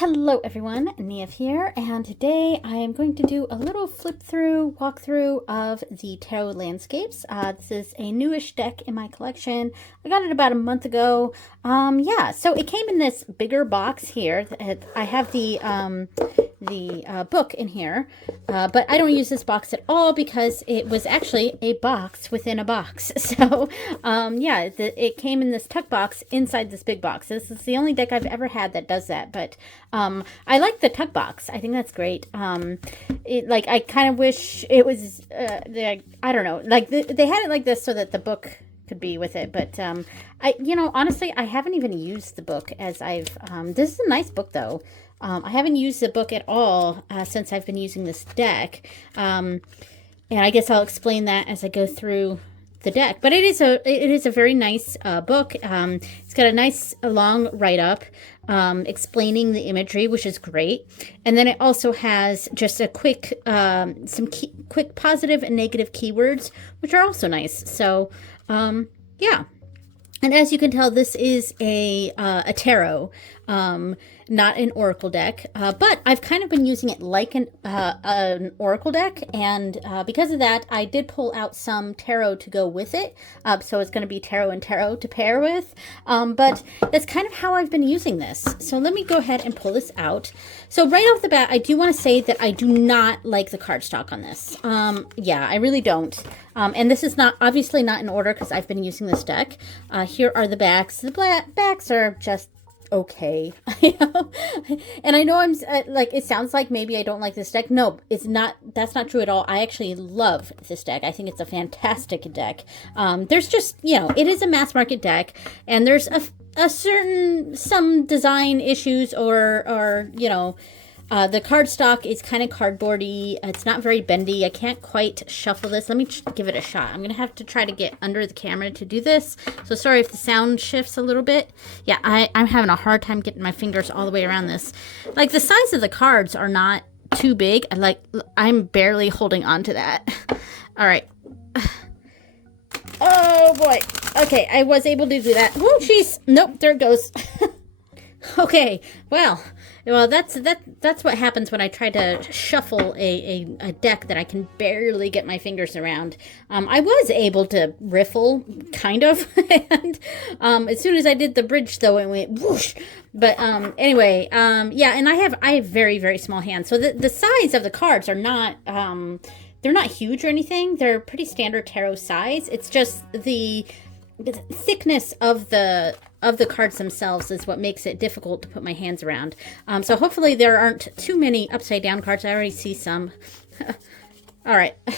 Hello everyone, Nev here, and today I am going to do a little walkthrough of the Tarot Landscapes. This is a newish deck in my collection. I got it about a month ago. Yeah, so it came in this bigger box here. I have the book in here, but I don't use this box at all because it was actually a box within a box. So, yeah, it came in this tuck box inside this big box. This is the only deck I've ever had that does that, but I like the tuck box. I think that's great. I kind of wish it was, I don't know, like they had it like this so that the book could be with it, but honestly, I haven't even used the book as this is a nice book though. I haven't used the book at all since I've been using this deck, and I guess I'll explain that as I go through the deck. But it is a very nice book. It's got a nice long write-up explaining the imagery, which is great, and then it also has just a quick quick positive and negative keywords, which are also nice. So yeah. And as you can tell, this is a tarot, not an oracle deck, but I've kind of been using it like an oracle deck, and because of that, I did pull out some tarot to go with it, so it's going to be tarot and tarot to pair with, but that's kind of how I've been using this. So let me go ahead and pull this out. So right off the bat, I do want to say that I do not like the cardstock on this. Yeah, I really don't. And this is obviously not in order because I've been using this deck. Here are the backs. The backs are just okay. And I know I'm it sounds like maybe I don't like this deck. No, it's not. That's not true at all. I actually love this deck. I think it's a fantastic deck. There's just, it is a mass market deck, and there's some design issues or the cardstock is kind of cardboardy. It's not very bendy. I can't quite shuffle this. Let me give it a shot. I'm going to have to try to get under the camera to do this. So sorry if the sound shifts a little bit. Yeah, I'm having a hard time getting my fingers all the way around this. Like, the size of the cards are not too big. I'm barely holding on to that. All right. Oh, boy. Okay, I was able to do that. Oh, jeez. Nope, there it goes. Okay, well, that's what happens when I try to shuffle a deck that I can barely get my fingers around. I was able to riffle, kind of, and as soon as I did the bridge, though, it went whoosh. But anyway, yeah, and I have very, very small hands, so the size of the cards are not they're not huge or anything. They're pretty standard tarot size. It's just the thickness of the cards themselves is what makes it difficult to put my hands around. So hopefully there aren't too many upside down cards. I already see some. All right. All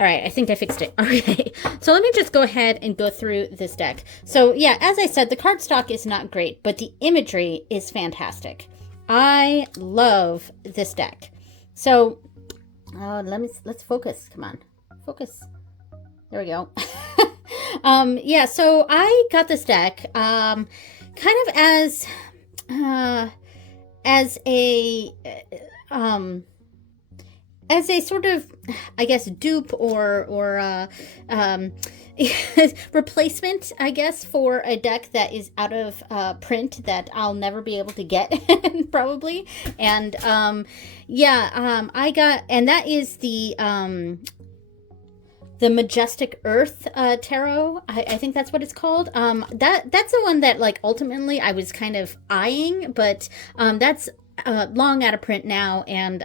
right, I think I fixed it. Okay, so let me just go ahead and go through this deck. So yeah, as I said, the cardstock is not great, but the imagery is fantastic. I love this deck. So let's focus. Come on, focus. There we go. Yeah, so I got this deck kind of as a sort of, I guess, dupe or replacement, I guess, for a deck that is out of print that I'll never be able to get probably. And I got, and that is the Majestic Earth tarot. I think that's what it's called. That's the one that, like, ultimately I was kind of eyeing, but that's long out of print now, and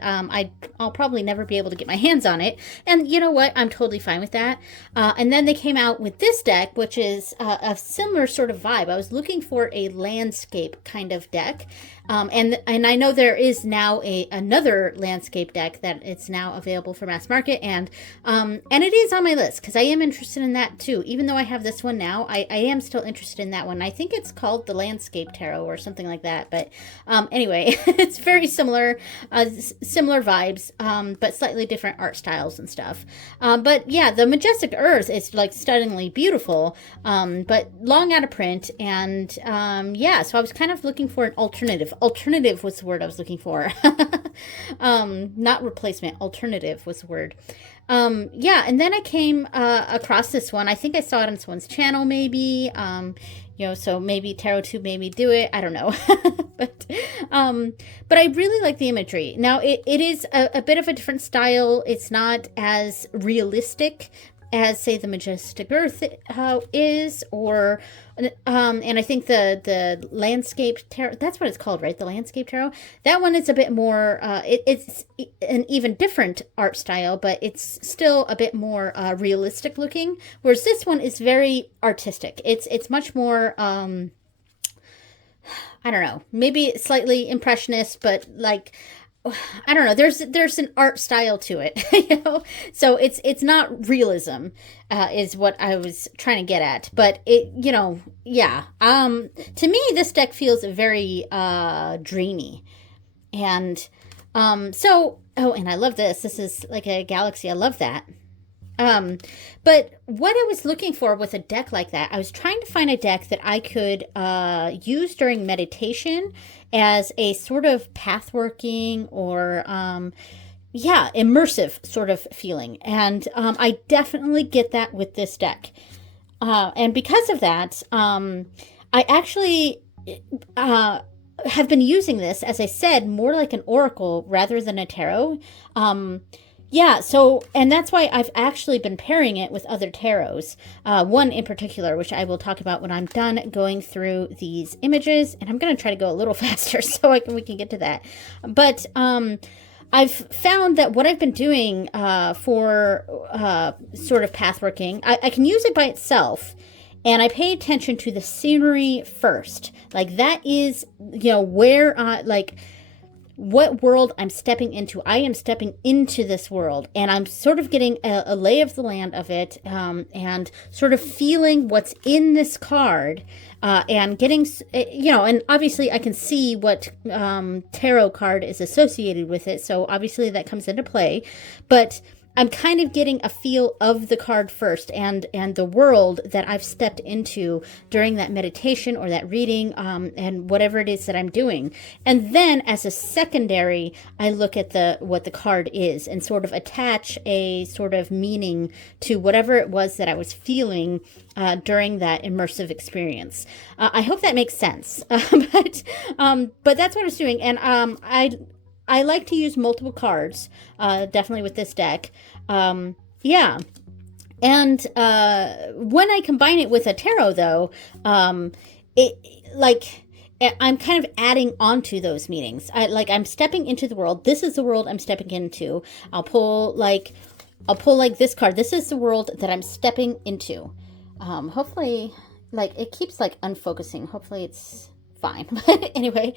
I'll probably never be able to get my hands on it. And you know what? I'm totally fine with that. And then they came out with this deck, which is a similar sort of vibe. I was looking for a landscape kind of deck. And I know there is now another landscape deck that it's now available for mass market, and it is on my list because I am interested in that too. Even though I have this one now, I am still interested in that one. I think it's called the Landscape Tarot or something like that. But anyway, it's very similar vibes, but slightly different art styles and stuff. But yeah, the Majestic Earth is like stunningly beautiful, but long out of print, and yeah, so I was kind of looking for an alternative. Alternative was the word I was looking for. Not replacement. Alternative was the word. Yeah, and then I came across this one. I think I saw it on someone's channel, maybe. So maybe TarotTube made me do it. I don't know. But But I really like the imagery. Now, it is a bit of a different style. It's not as realistic as, say, the Majestic Earth is, or and I think the Landscape Tarot, that's what it's called, right? The Landscape Tarot. That one is a bit more, it's an even different art style, but it's still a bit more realistic looking, whereas this one is very artistic. It's much more, I don't know, maybe slightly impressionist, but like, I don't know. There's an art style to it, you know. So it's not realism, is what I was trying to get at. But it, you know, yeah. To me, this deck feels very dreamy, and so oh, and I love this. This is like a galaxy. I love that. But what I was looking for with a deck like that, I was trying to find a deck that I could use during meditation as a sort of pathworking or, yeah, immersive sort of feeling. And I definitely get that with this deck. And because of that, I actually have been using this, as I said, more like an oracle rather than a tarot. Yeah, so, and that's why I've actually been pairing it with other tarots. One in particular, which I will talk about when I'm done going through these images. And I'm going to try to go a little faster so we can get to that. But I've found that what I've been doing for sort of pathworking, I can use it by itself. And I pay attention to the scenery first. Like, that is, you know, where, like, what world I'm stepping into. I am stepping into this world, and I'm sort of getting a lay of the land of it, and sort of feeling what's in this card, and getting, you know, and obviously I can see what tarot card is associated with it, so obviously that comes into play, but I'm kind of getting a feel of the card first, and the world that I've stepped into during that meditation or that reading, and whatever it is that I'm doing. And then as a secondary, I look at what the card is and sort of attach a sort of meaning to whatever it was that I was feeling during that immersive experience. I hope that makes sense. But that's what I was doing. And I like to use multiple cards, definitely with this deck. Yeah. And when I combine it with a tarot, though, I'm kind of adding onto those meanings. I'm stepping into the world. This is the world I'm stepping into. I'll pull like this card. This is the world that I'm stepping into. Hopefully, like, it keeps like unfocusing. Hopefully it's fine. But anyway,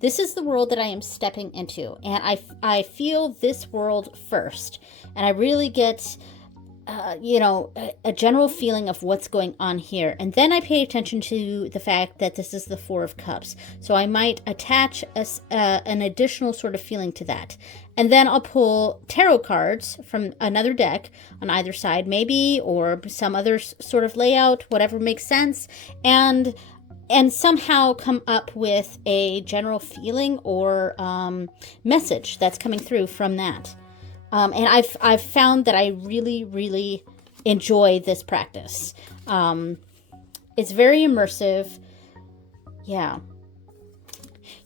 this is the world that I am stepping into, and I feel this world first, and I really get you know, a general feeling of what's going on here, and then I pay attention to the fact that this is the Four of Cups, so I might attach an additional sort of feeling to that. And then I'll pull tarot cards from another deck on either side, maybe, or some other sort of layout, whatever makes sense, and somehow come up with a general feeling or message that's coming through from that. And I've found that I really, really enjoy this practice. It's very immersive. Yeah.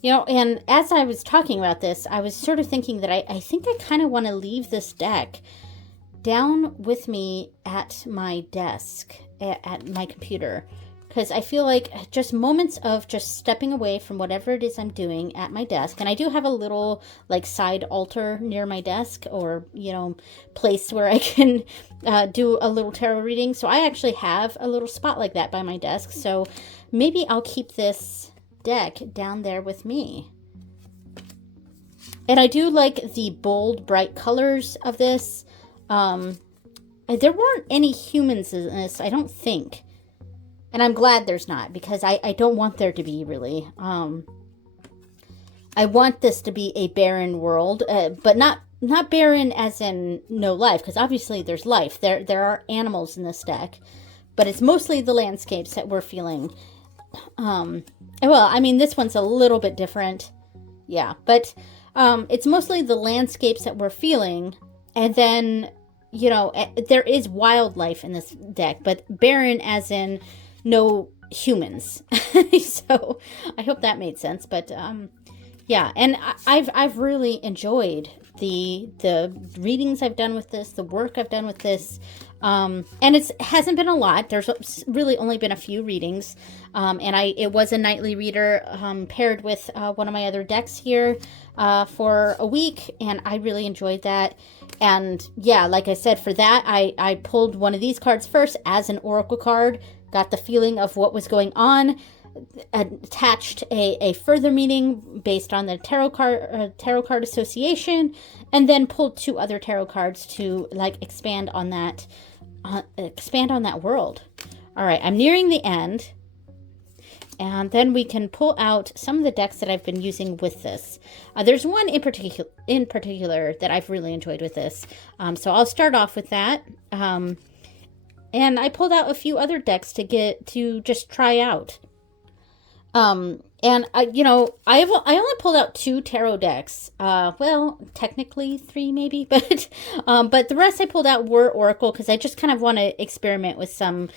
You know, and as I was talking about this, I was sort of thinking that I think I kind of want to leave this deck down with me at my desk, at my computer. Because I feel like just moments of just stepping away from whatever it is I'm doing at my desk. And I do have a little like side altar near my desk, or, you know, place where I can do a little tarot reading. So I actually have a little spot like that by my desk. So maybe I'll keep this deck down there with me. And I do like the bold, bright colors of this. There weren't any humans in this, I don't think. And I'm glad there's not, because I don't want there to be, really. I want this to be a barren world, but not barren as in no life, because obviously there's life. There are animals in this deck, but it's mostly the landscapes that we're feeling. Well, I mean, this one's a little bit different. Yeah, but it's mostly the landscapes that we're feeling, and then, you know, there is wildlife in this deck, but barren as in no humans. So I hope that made sense. But yeah, and I've really enjoyed the readings I've done with this, the work I've done with this. And it hasn't been a lot. There's really only been a few readings. And it was a nightly reader paired with one of my other decks here for a week, and I really enjoyed that. And yeah, like I said, for that, I pulled one of these cards first as an oracle card, got the feeling of what was going on, attached a further meaning based on the tarot card association, and then pulled two other tarot cards to like expand on that world. All right, I'm nearing the end, and then we can pull out some of the decks that I've been using with this. There's one in particular that I've really enjoyed with this, so I'll start off with that. And I pulled out a few other decks to just try out. And I only pulled out 2 tarot decks. Well, technically 3 maybe, but the rest I pulled out were oracle, because I just kind of want to experiment with some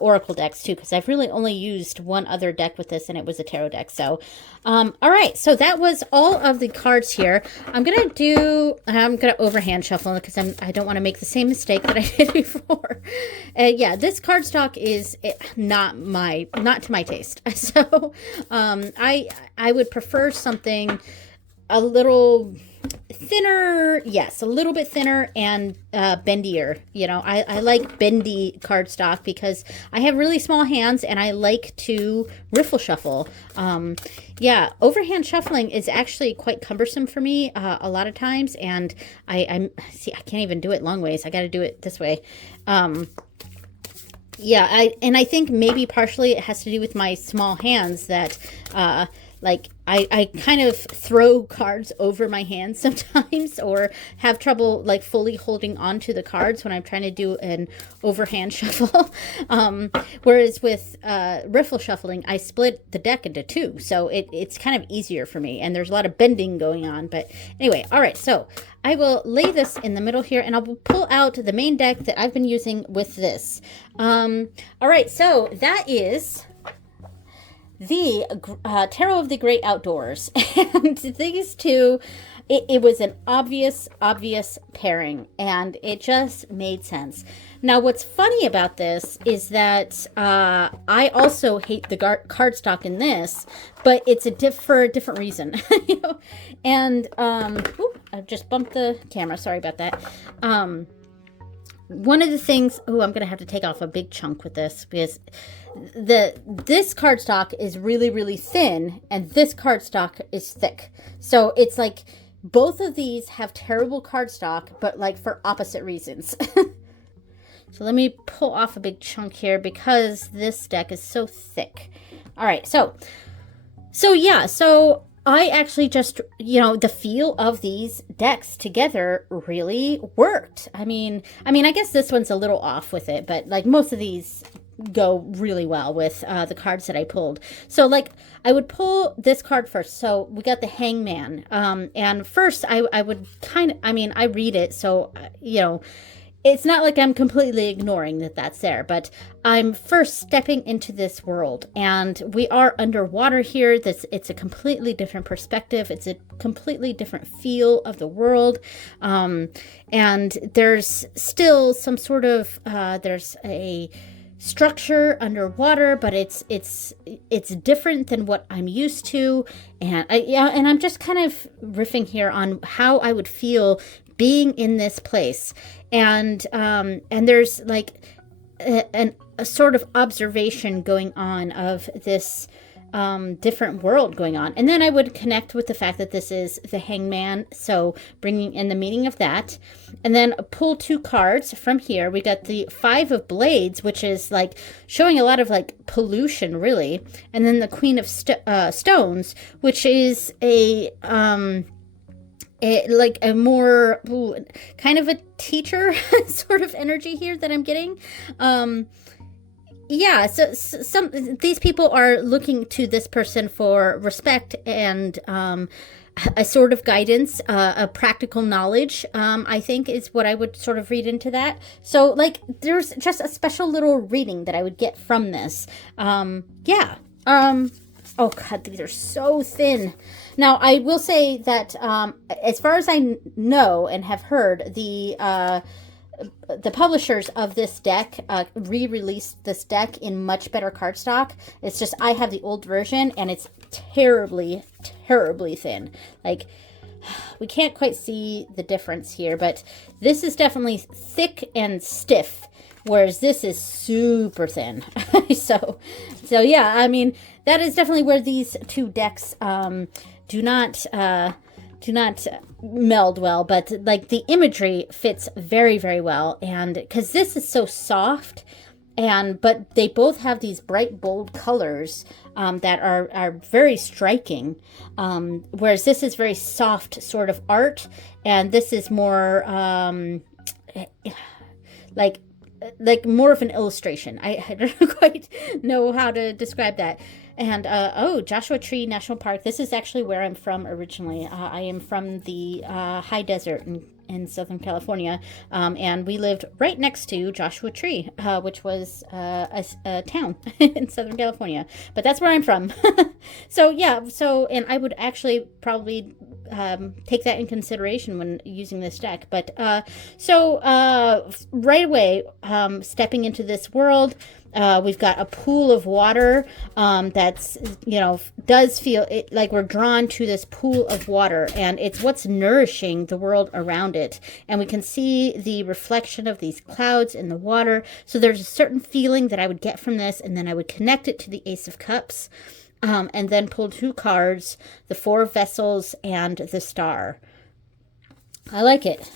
oracle decks too, because I've really only used one other deck with this, and it was a tarot deck. So, all right, so that was all of the cards here. I'm gonna overhand shuffle because I don't want to make the same mistake that I did before. Yeah, this cardstock is not to my taste. So, I would prefer something a little thinner, yes, a little bit thinner and bendier. You know, I like bendy cardstock because I have really small hands and I like to riffle shuffle. Yeah, overhand shuffling is actually quite cumbersome for me a lot of times, and I can't even do it long ways. I got to do it this way. Yeah, I think maybe partially it has to do with my small hands that like I kind of throw cards over my hands sometimes, or have trouble like fully holding on to the cards when I'm trying to do an overhand shuffle. Whereas with riffle shuffling, I split the deck into 2, so it's kind of easier for me, and there's a lot of bending going on. But anyway, all right, so I will lay this in the middle here, and I'll pull out the main deck that I've been using with this. All right, so that is the Tarot of the Great Outdoors. And these two, it was an obvious pairing, and it just made sense. Now, what's funny about this is that I also hate the cardstock in this, but it's for a different reason. You know? And I just bumped the camera. Sorry about that. One of the things, I'm going to have to take off a big chunk with this, because this cardstock is really, really thin, and this cardstock is thick. So it's like both of these have terrible cardstock, but like for opposite reasons. So let me pull off a big chunk here because this deck is so thick. All right, so yeah, so I actually just, the feel of these decks together really worked. I mean, I guess this one's a little off with it, but like most of these go really well with the cards that I pulled. So like I would pull this card first. So we got the Hangman. And first I would I read it. So, it's not like I'm completely ignoring that that's there, but I'm first stepping into this world, and we are underwater here. It's a completely different perspective. It's a completely different feel of the world. And there's still some sort of, there's a structure underwater, but it's different than what I'm used to. And I'm just kind of riffing here on how I would feel being in this place. And there's like a sort of observation going on of this different world going on. And then I would connect with the fact that this is the Hangman, so bringing in the meaning of that. And then pull 2 cards from here. We got the 5 of Blades, which is like showing a lot of like pollution, really. And then the Queen of Stones, which is like a more kind of a teacher sort of energy here that I'm getting. Yeah, so some these people are looking to this person for respect and a sort of guidance, a practical knowledge. I think is what I would sort of read into that. So like, there's just a special little reading that I would get from this. Yeah. Oh God, these are so thin. Now I will say that as far as I know and have heard, the publishers of this deck re-released this deck in much better cardstock. It's just I have the old version and it's terribly, terribly thin. Like, we can't quite see the difference here, but this is definitely thick and stiff, whereas this is super thin. so yeah, I mean, that is definitely where these two decks do not meld well, but like the imagery fits very, very well. And because this is so soft, but they both have these bright, bold colors that are very striking. Whereas this is very soft sort of art, and this is more like more of an illustration. I don't quite know how to describe that. And, oh, Joshua Tree National Park. This is actually where I'm from originally. I am from the high desert in Southern California. And we lived right next to Joshua Tree, which was a town in Southern California. But that's where I'm from. So, yeah. And I would actually probably take that in consideration when using this deck. But right away, stepping into this world, we've got a pool of water that's, does feel like we're drawn to this pool of water, and it's what's nourishing the world around it. And we can see the reflection of these clouds in the water. So there's a certain feeling that I would get from this, and then I would connect it to the Ace of Cups, and then pull two cards, the Four of Vessels and the Star. I like it.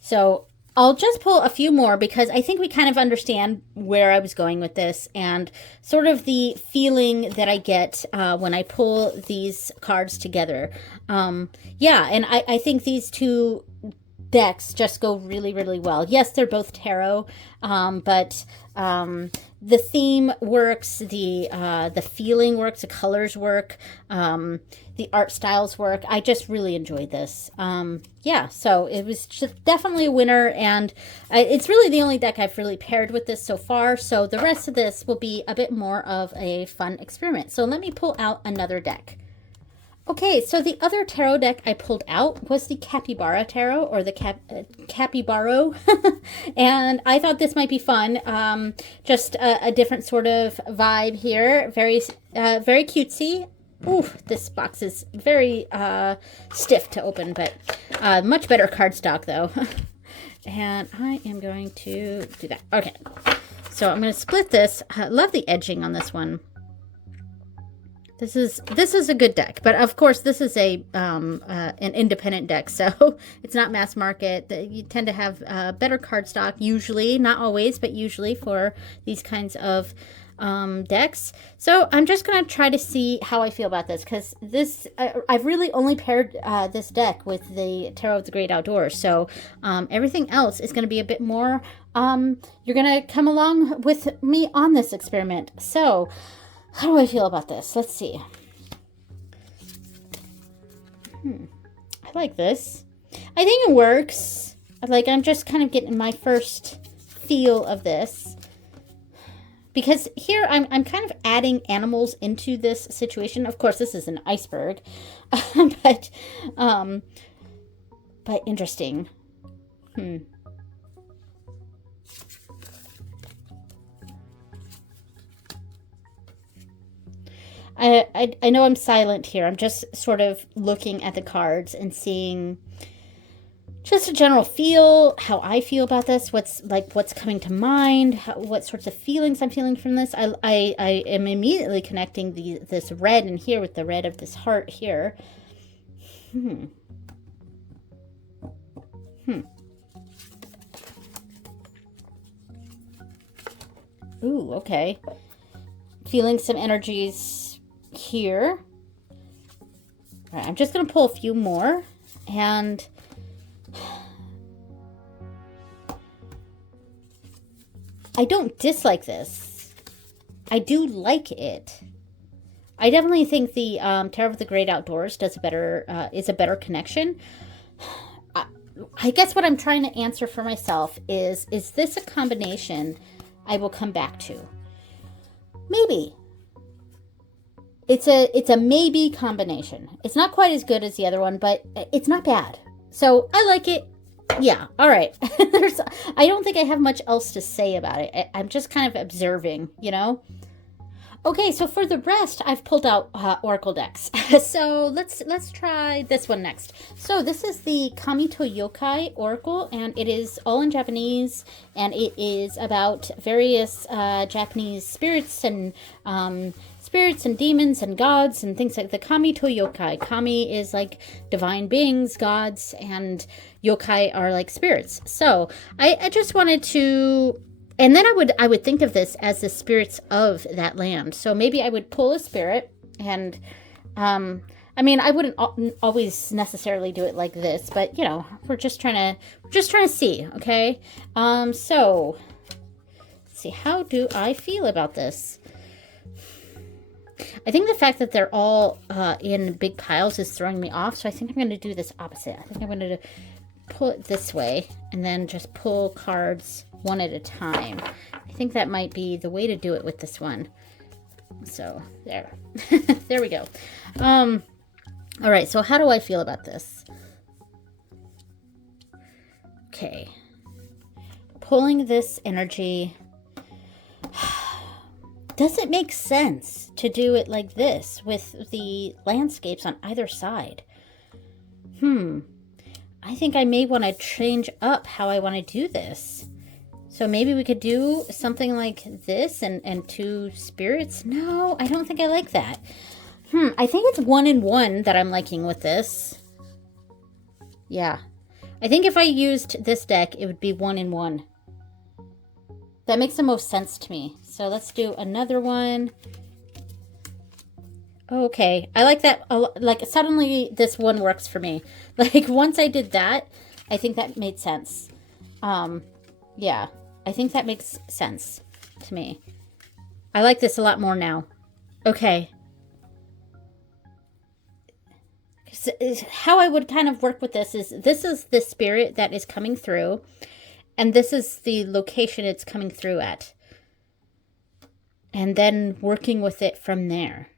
So I'll just pull a few more because I think we kind of understand where I was going with this and sort of the feeling that I get when I pull these cards together. Yeah, and I think these two decks just go really, really well. Yes, they're both tarot, but the theme works, the feeling works, the colors work, the art styles work. I just really enjoyed this. Yeah, so it was just definitely a winner, and it's really the only deck I've really paired with this so far, so the rest of this will be a bit more of a fun experiment. So let me pull out another deck. Okay, so the other tarot deck I pulled out was the Capybara Tarot, or the Capybaro, and I thought this might be fun. Just a different sort of vibe here. Very cutesy. Ooh, this box is very stiff to open, but much better cardstock though. And I am going to do that. Okay, so I'm going to split this. I love the edging on this one. This is a good deck, but of course this is an independent deck, so it's not mass market. You tend to have better cardstock usually, not always, but usually for these kinds of decks. So I'm just gonna try to see how I feel about this, because I've really only paired this deck with the Tarot of the Great Outdoors. So everything else is gonna be a bit more. You're gonna come along with me on this experiment. So how do I feel about this? Let's see. I like this. I think it works. Like, I'm just kind of getting my first feel of this. Because here I'm kind of adding animals into this situation. Of course, this is an iceberg. but interesting. I know I'm silent here. I'm just sort of looking at the cards and seeing just a general feel, how I feel about this, what's coming to mind, what sorts of feelings I'm feeling from this. I am immediately connecting this red in here with the red of this heart here. Ooh, okay. Feeling some energies here. All right, I'm just going to pull a few more, and I don't dislike this. I do like it. I definitely think the Tarot of the Great Outdoors does a better is a better connection. I guess what I'm trying to answer for myself is this a combination I will come back to? Maybe. It's a maybe combination. It's not quite as good as the other one, but it's not bad. So I like it. Yeah, all right. I don't think I have much else to say about it. I'm just kind of observing, you know? Okay, so for the rest, I've pulled out Oracle decks. So let's try this one next. So this is the Kamito Yokai Oracle, and it is all in Japanese, and it is about various Japanese spirits and demons and gods and things like the Kamito Yokai. Kami is like divine beings, gods, and yokai are like spirits. So I just wanted to. And then I would think of this as the spirits of that land. So maybe I would pull a spirit, and I mean, I wouldn't always necessarily do it like this, but you know, we're just trying to see, okay? So let's see, how do I feel about this? I think the fact that they're all in big piles is throwing me off, so I think I'm going to do this opposite. I think I'm going to pull it this way and then just pull cards one at a time. I think that might be the way to do it with this one. So there. There we go. All right, so how do I feel about this? Okay. Pulling this energy. Does it make sense to do it like this with the landscapes on either side? I think I may want to change up how I want to do this. So maybe we could do something like this and two spirits. No, I don't think I like that. I think it's 1 in 1 that I'm liking with this. Yeah. I think if I used this deck, it would be 1 in 1. That makes the most sense to me. So let's do another one. Okay, I like that. Like suddenly this one works for me. Like once I did that, I think that made sense. Yeah, I think that makes sense to me. I like this a lot more now. Okay. How I would kind of work with this is the spirit that is coming through, and this is the location it's coming through at. And then working with it from there.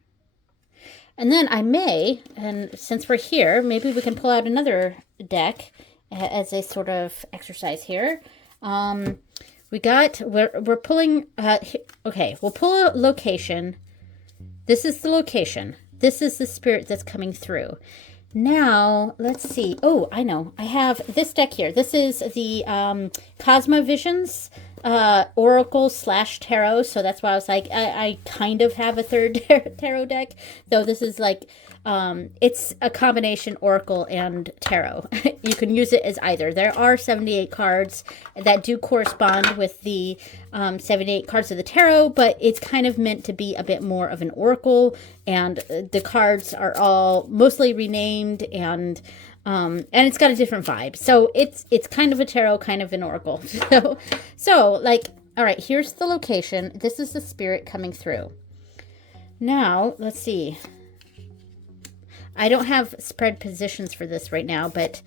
And then I may, and since we're here, maybe we can pull out another deck as a sort of exercise here. We're pulling, okay, we'll pull a location. This is the location. This is the spirit that's coming through. Now, let's see. Oh, I know. I have this deck here. This is the Cosmovisions Oracle / Tarot. So that's why I was like, I kind of have a third tarot deck. Though this is like, it's a combination Oracle and Tarot. You can use it as either. There are 78 cards that do correspond with the 78 cards of the Tarot, but it's kind of meant to be a bit more of an Oracle, and the cards are all mostly renamed, and it's got a different vibe. So it's kind of a Tarot, kind of an Oracle. So like, all right, here's the location. This is the spirit coming through. Now, let's see. I don't have spread positions for this right now, but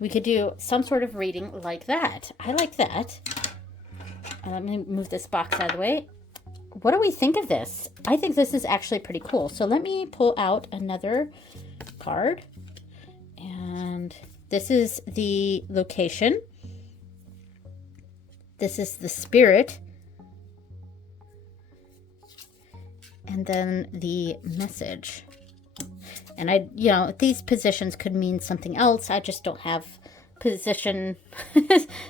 we could do some sort of reading like that. I like that. Let me move this box out of the way. What do we think of this? I think this is actually pretty cool. So let me pull out another card. And this is the location. This is the spirit. And then the message. And I, you know, these positions could mean something else. I just don't have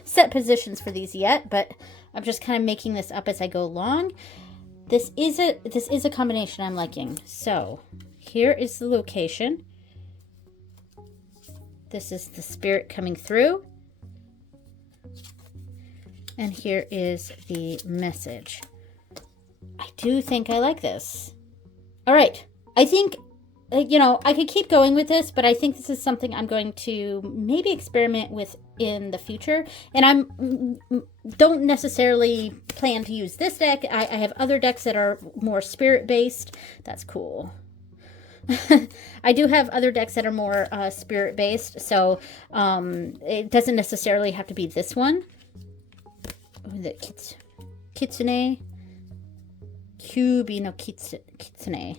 set positions for these yet, but I'm just kind of making this up as I go along. This is a combination I'm liking. So here is the location. This is the spirit coming through. And here is the message. I do think I like this. All right. I think you know, I could keep going with this, but I think this is something I'm going to maybe experiment with in the future. And don't necessarily plan to use this deck. I have other decks that are more spirit based. That's cool. I do have other decks that are more spirit based, so it doesn't necessarily have to be this one. Oh, the Kitsune. Kyubi no Kitsune.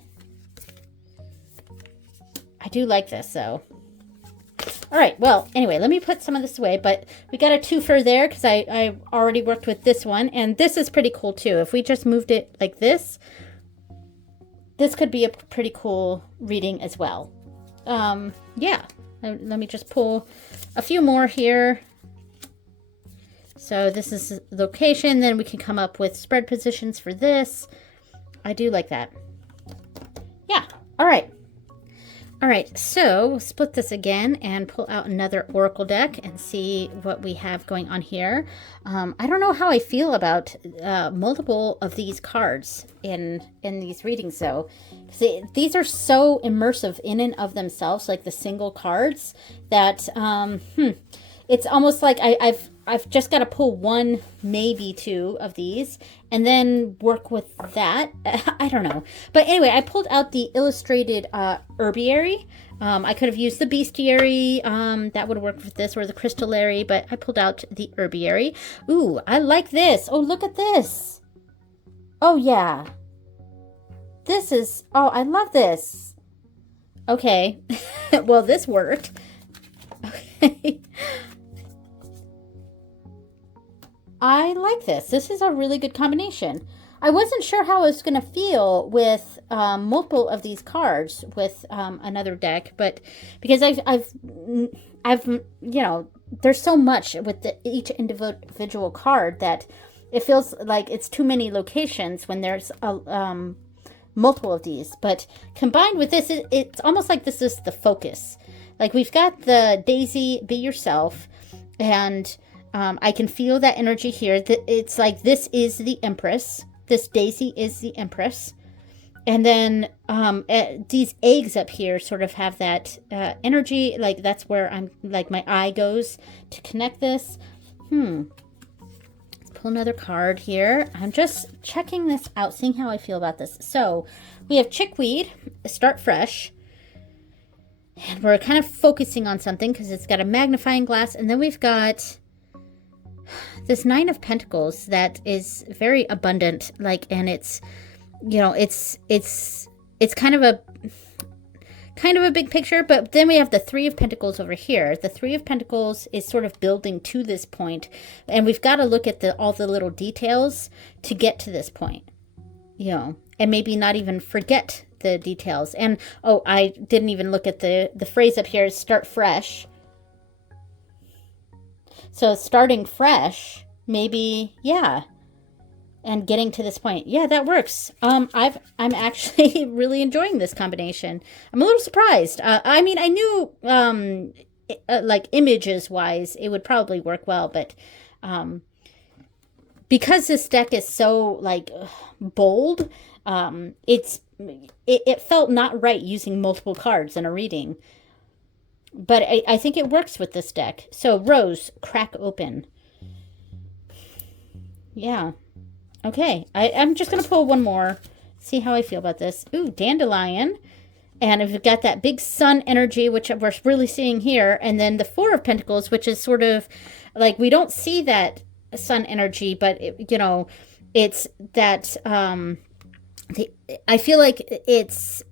I do like this, though. All right, well, anyway, let me put some of this away, but we got a twofer there because I already worked with this one, and this is pretty cool, too. If we just moved it like this, this could be a pretty cool reading as well. Yeah, let me just pull a few more here. So this is location, then we can come up with spread positions for this. I do like that. Yeah, all right. All right, so we'll split this again and pull out another Oracle deck and see what we have going on here. I don't know how I feel about multiple of these cards in these readings, though. These are so immersive in and of themselves, like the single cards, that it's almost like I've just got to pull one, maybe two of these, and then work with that. I don't know. But anyway, I pulled out the illustrated herbiary. I could have used the bestiary. That would have worked with this, or the crystallary, but I pulled out the herbiary. Ooh, I like this. Oh, look at this. Oh, yeah. This is... Oh, I love this. Okay. Well, this worked. Okay. I like this. This is a really good combination. I wasn't sure how I was going to feel with multiple of these cards with another deck, but because I've you know, there's so much with each individual card that it feels like it's too many locations when there's multiple of these. But combined with this, it's almost like this is the focus. Like we've got the Daisy, Be Yourself, and I can feel that energy here. It's like this is the Empress. This Daisy is the Empress. And then these eggs up here sort of have that energy. Like that's where I'm, like my eye goes to connect this. Let's pull another card here. I'm just checking this out, seeing how I feel about this. So we have Chickweed, Start Fresh. And we're kind of focusing on something because it's got a magnifying glass. And then we've got this Nine of Pentacles that is very abundant, like, and it's, you know, it's kind of a big picture. But then we have the Three of Pentacles over here. The Three of Pentacles is sort of building to this point, and we've got to look at all the little details to get to this point, you know, and maybe not even forget the details. And oh, I didn't even look at the phrase up here, start fresh. So starting fresh, maybe, yeah, and getting to this point. Yeah, that works. I'm actually really enjoying this combination. I'm a little surprised. I mean, I knew, like images wise, it would probably work well, but because this deck is so like bold, it felt not right using multiple cards in a reading. But I think it works with this deck. So, Rose, Crack Open. Yeah. Okay. I'm just going to pull one more. See how I feel about this. Ooh, Dandelion. And we've got that big sun energy, which we're really seeing here. And then the Four of Pentacles, which is sort of like, we don't see that sun energy, but, you know, it's that, I feel like it's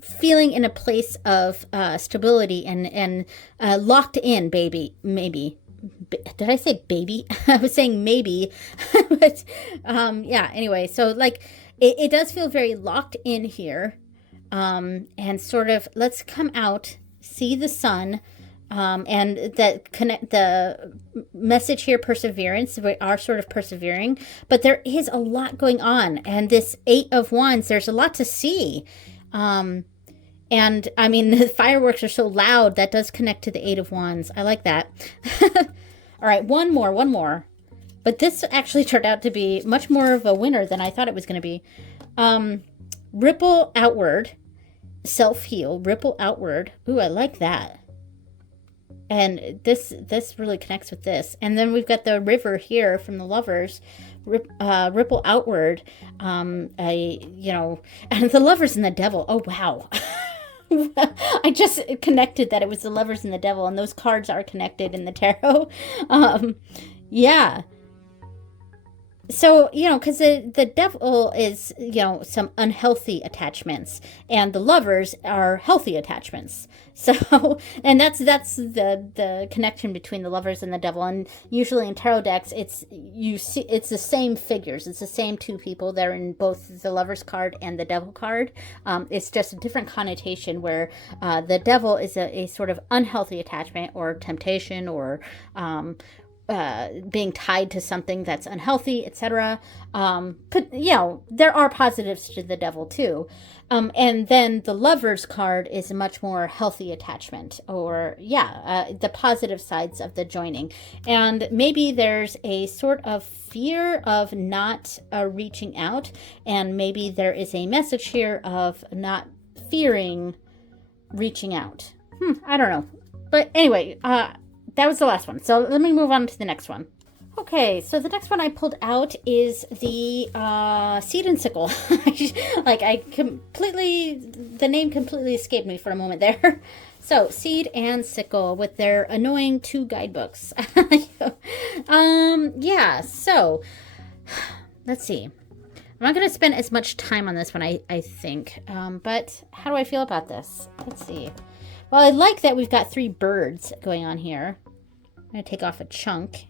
feeling in a place of stability and locked in, baby, maybe. Did I say baby? I was saying maybe. But yeah, anyway, so like it does feel very locked in here. And sort of let's come out, see the sun, and that connect the message here, perseverance. We are sort of persevering, but there is a lot going on, and this Eight of Wands, there's a lot to see. And I mean, the fireworks are so loud, that does connect to the Eight of Wands. I like that. All right, one more. But this actually turned out to be much more of a winner than I thought it was going to be. Ripple Outward. self-heal, ripple outward. Ooh, I like that. And this really connects with this. And then we've got the river here from the lovers, ripple outward. You know, and the lovers and the devil. Oh wow. I just connected that it was the lovers and the devil, and those cards are connected in the tarot. Yeah. So, you know, because the devil is, you know, some unhealthy attachments, and the lovers are healthy attachments. So, and that's the connection between the lovers and the devil. And usually in tarot decks, it's the same figures. It's the same two people. They're in both the lovers card and the devil card. It's just a different connotation where the devil is a sort of unhealthy attachment or temptation or being tied to something that's unhealthy, etc. But, you know, there are positives to the devil too. And then the lover's card is a much more healthy attachment, or, the positive sides of the joining. And maybe there's a sort of fear of not reaching out, and maybe there is a message here of not fearing reaching out. I don't know. But anyway, that was the last one. So let me move on to the next one. Okay, so the next one I pulled out is the Seed and Sickle. The name completely escaped me for a moment there. So, Seed and Sickle with their annoying 2 guidebooks. So, let's see. I'm not going to spend as much time on this one, I think. But how do I feel about this? Let's see. Well, I like that we've got 3 birds going on here. I'm going to take off a chunk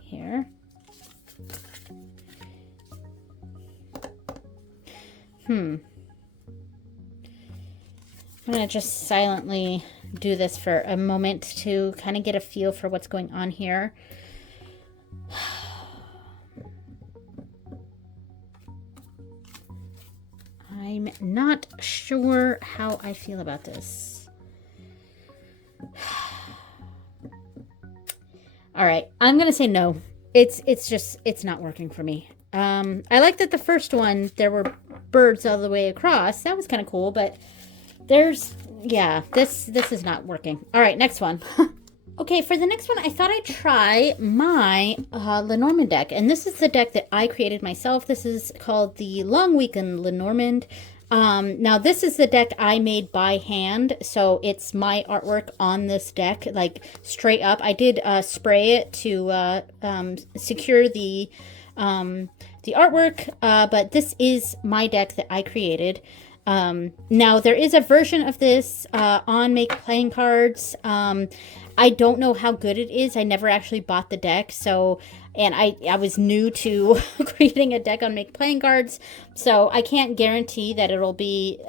here. I'm going to just silently do this for a moment to kind of get a feel for what's going on here. I'm not sure how I feel about this. All right, I'm going to say no. It's not working for me. I like that the first one, there were birds all the way across. That was kind of cool, but this is not working. All right, next one. Okay, for the next one, I thought I'd try my Lenormand deck. And this is the deck that I created myself. This is called the Long Weekend Lenormand. Now, this is the deck I made by hand. So it's my artwork on this deck, like straight up. I did spray it to secure the artwork, but this is my deck that I created. Now, there is a version of this on MakePlayingCards. I don't know how good it is. I never actually bought the deck, and I was new to creating a deck on MakePlayingCards, so I can't guarantee that it'll be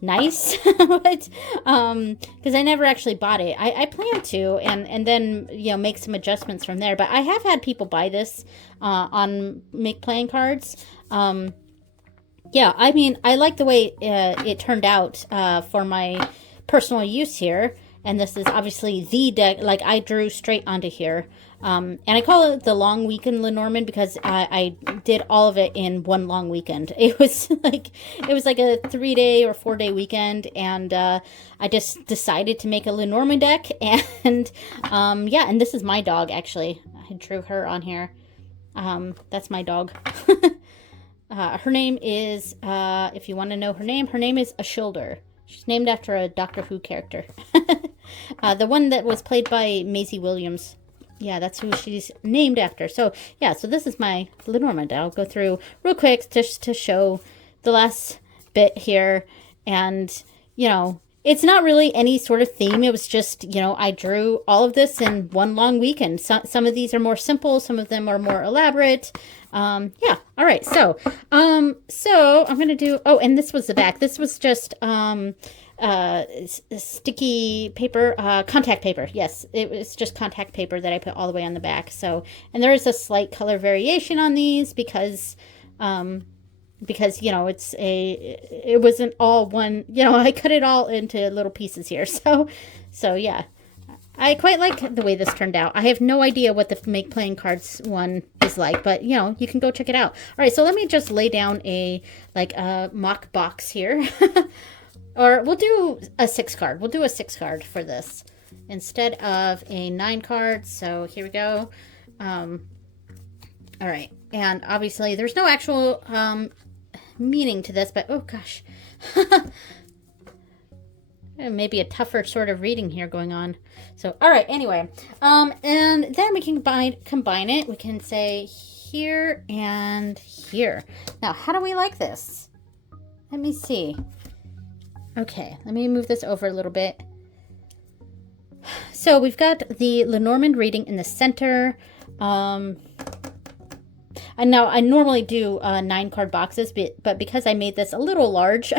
nice, but because I never actually bought it. I plan to, and then make some adjustments from there. But I have had people buy this on MakePlayingCards. Yeah, I mean, I like the way it turned out for my personal use here. And this is obviously the deck, like I drew straight onto here. And I call it the Long Weekend Lenormand because I did all of it in one long weekend. It was like a 3-day or 4-day weekend. And I just decided to make a Lenormand deck. And and this is my dog, actually. I drew her on here. That's my dog. Her name is, if you want to know her name is A Shoulder. She's named after a Doctor Who character. The one that was played by Maisie Williams. Yeah, that's who she's named after. So, yeah, so this is my Lenormand. I'll go through real quick just to show the last bit here. And, it's not really any sort of theme. It was just, I drew all of this in one long weekend. Some of these are more simple. Some of them are more elaborate. All right. So I'm going to do, and this was the back. This was just, sticky paper, contact paper. Yes, it was just contact paper that I put all the way on the back. So, and there is a slight color variation on these because it wasn't all one, I cut it all into little pieces here. So yeah, I quite like the way this turned out. I have no idea what the MakePlayingCards one is like, but you can go check it out. All right, so let me just lay down a mock box here. Or we'll do a 6 card. We'll do a 6 card for this instead of a 9 card. So here we go. All right. And obviously there's no actual meaning to this, but oh gosh. Maybe a tougher sort of reading here going on. So, all right, anyway. And then we can combine it. We can say here and here. Now, how do we like this? Let me see. Okay, let me move this over a little bit. So we've got the Lenormand reading in the center. And now I normally do 9 card boxes, but because I made this a little large,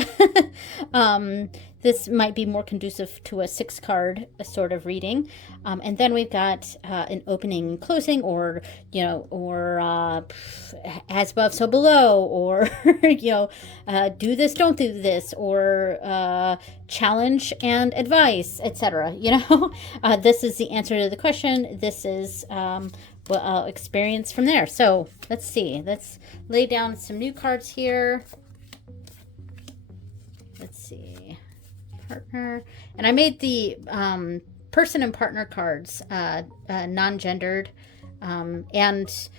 this might be more conducive to a 6 card sort of reading. And then we've got an opening and closing, or, you know, or as above, so below, or, you know, do this, don't do this, or challenge and advice, etc. You know, this is the answer to the question. This is what I'll experience from there. So let's see. Let's lay down some new cards here. Let's see. Partner. And I made the person and partner cards non-gendered and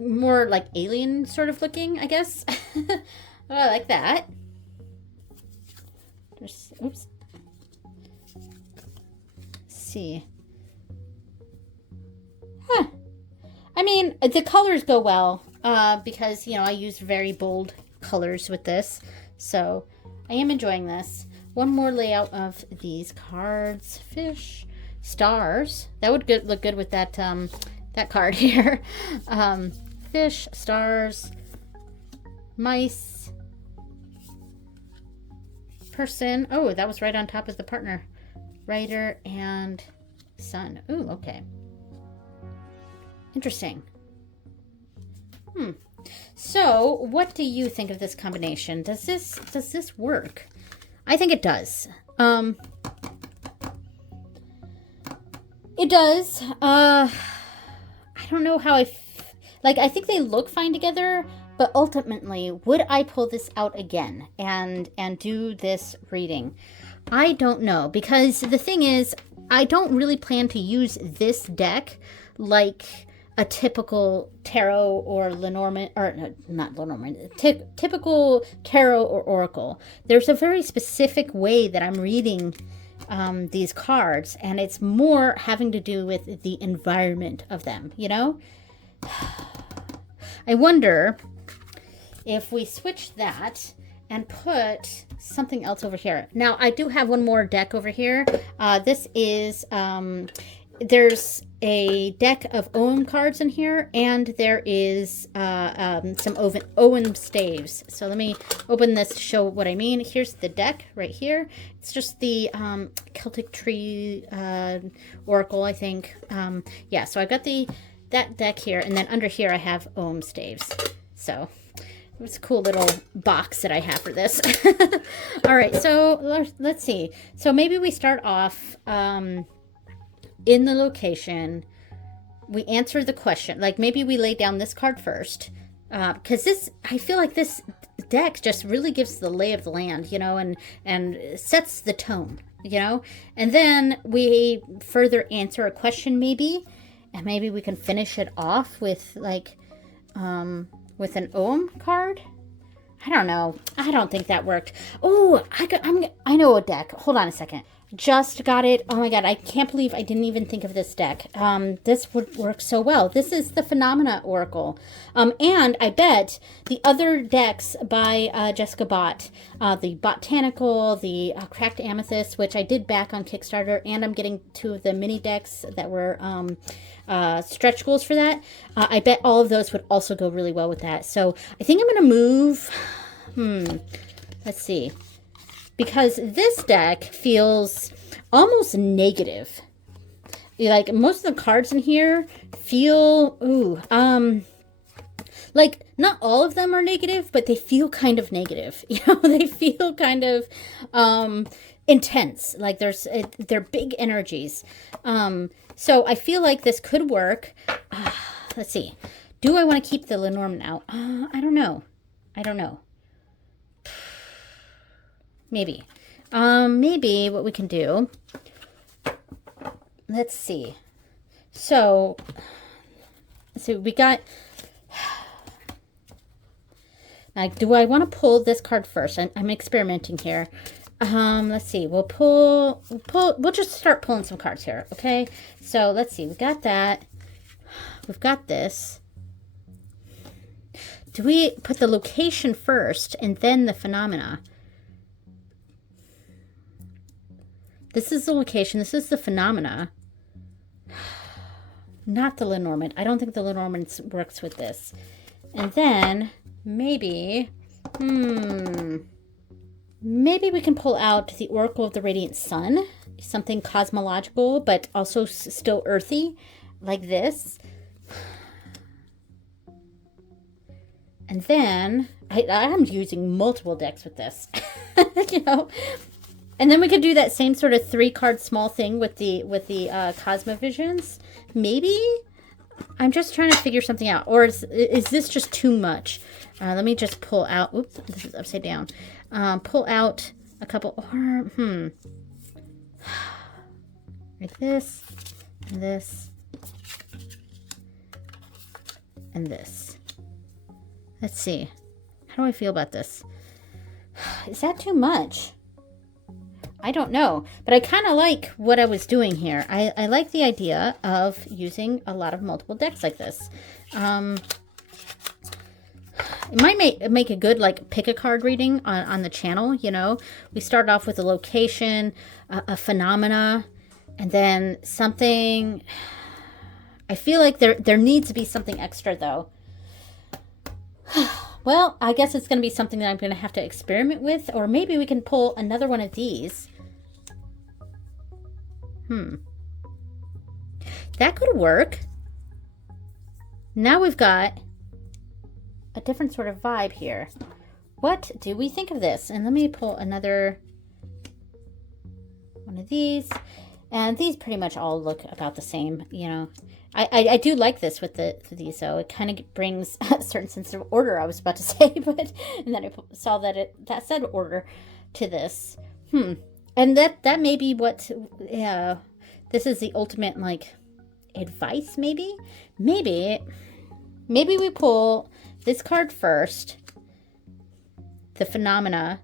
more like alien sort of looking, I guess. Oh, I like that. Oops. Let's see. Huh. I mean, the colors go well because, you know, I use very bold colors with this. So I am enjoying this. One more layout of these cards. Fish, stars. That would look good with that that card here. Fish, stars, mice, person. Oh, that was right on top of the partner. Writer and sun. Ooh, okay. Interesting. So, what do you think of this combination? Does this work? I think it does. It does. I don't know how like, I think they look fine together, but ultimately, would I pull this out again and do this reading? I don't know, because the thing is, I don't really plan to use this deck like a typical tarot or Lenormand, or no, not Lenormand, typical tarot or oracle. There's a very specific way that I'm reading these cards, and it's more having to do with the environment of them, you know? I wonder if we switch that and put something else over here. Now, I do have one more deck over here. This is, there's a deck of Ogham cards in here, and there is some Ogham staves. So let me open this to show what I mean. Here's the deck right here. It's just the Celtic Tree Oracle, I think. Yeah, so I got that deck here, and then under here I have Ogham staves. So it's a cool little box that I have for this. All right, so let's see. So maybe we start off in the location. We answer the question. Like, maybe we lay down this card first. Because I feel like this deck just really gives the lay of the land, you know, and sets the tone, you know. And then we further answer a question maybe. And maybe we can finish it off with, like, with an Ogham card. I don't know. I don't think that worked. Oh, I know a deck. Hold on a second. Just got it. Oh my god, I can't believe I didn't even think of this deck. This would work so well. This is the Phenomena Oracle. And I bet the other decks by Jessica Bott, the Botanical, the Cracked Amethyst, which I did back on Kickstarter, and I'm getting two of the mini decks that were stretch goals for that. I bet all of those would also go really well with that. So I think I'm going to move... Let's see. Because this deck feels almost negative. Like, most of the cards in here feel, like, not all of them are negative, but they feel kind of negative. You know, they feel kind of intense. Like, they're big energies. So I feel like this could work. Let's see. Do I want to keep the Lenormand out? I don't know. Maybe. Maybe what we can do, let's see. So we got, now do I want to pull this card first? I'm experimenting here. Let's see, we'll just start pulling some cards here, okay? So let's see, we got that. We've got this. Do we put the location first and then the phenomena? This is the location. This is the phenomena. Not the Lenormand. I don't think the Lenormand works with this. And then maybe, maybe we can pull out the Oracle of the Radiant Sun. Something cosmological, but also still earthy, like this. And then, I'm using multiple decks with this, you know. And then we could do that same sort of 3-card small thing with the Cosmovisions. Maybe? I'm just trying to figure something out. Or is this just too much? Let me just pull out. Oops, this is upside down. Pull out a couple. Or, like this, and this, and this. Let's see. How do I feel about this? Is that too much? I don't know, but I kind of like what I was doing here. I like the idea of using a lot of multiple decks like this. It might make a good, like, pick a card reading on the channel, you know. We start off with a location, a phenomena, and then something. I feel like there needs to be something extra, though. Well, I guess it's going to be something that I'm going to have to experiment with. Or maybe we can pull another one of these. That could work. Now we've got a different sort of vibe here. What do we think of this? And let me pull another one of these. And these pretty much all look about the same, you know. I do like this with these, though. It kind of brings a certain sense of order, I was about to say, but and then I saw that that said order to this. And that may be what, yeah, this is the ultimate, like, advice, maybe? Maybe we pull this card first, the phenomena.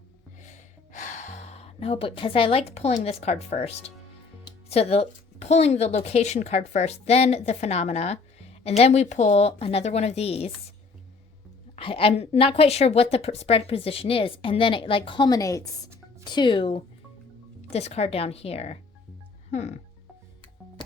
No, but because I liked pulling this card first. So pulling the location card first, then the phenomena, and then we pull another one of these. I'm not quite sure what the spread position is, and then it, like, culminates to this card down here. All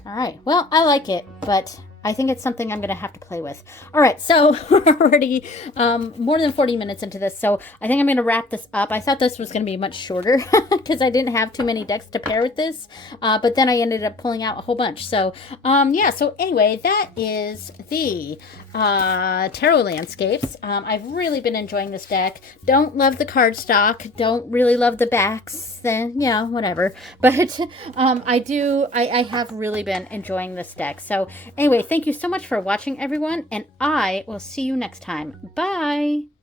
right, well, I like it, but I think it's something I'm going to have to play with. All right, so we're already more than 40 minutes into this, so I think I'm going to wrap this up. I thought this was going to be much shorter because I didn't have too many decks to pair with this, but then I ended up pulling out a whole bunch. So, yeah, so anyway, that is the Tarot Landscapes. I've really been enjoying this deck. Don't love the cardstock. Don't really love the backs. Then, yeah, whatever. But I have really been enjoying this deck. So, anyway, thank you so much for watching, everyone, and I will see you next time. Bye!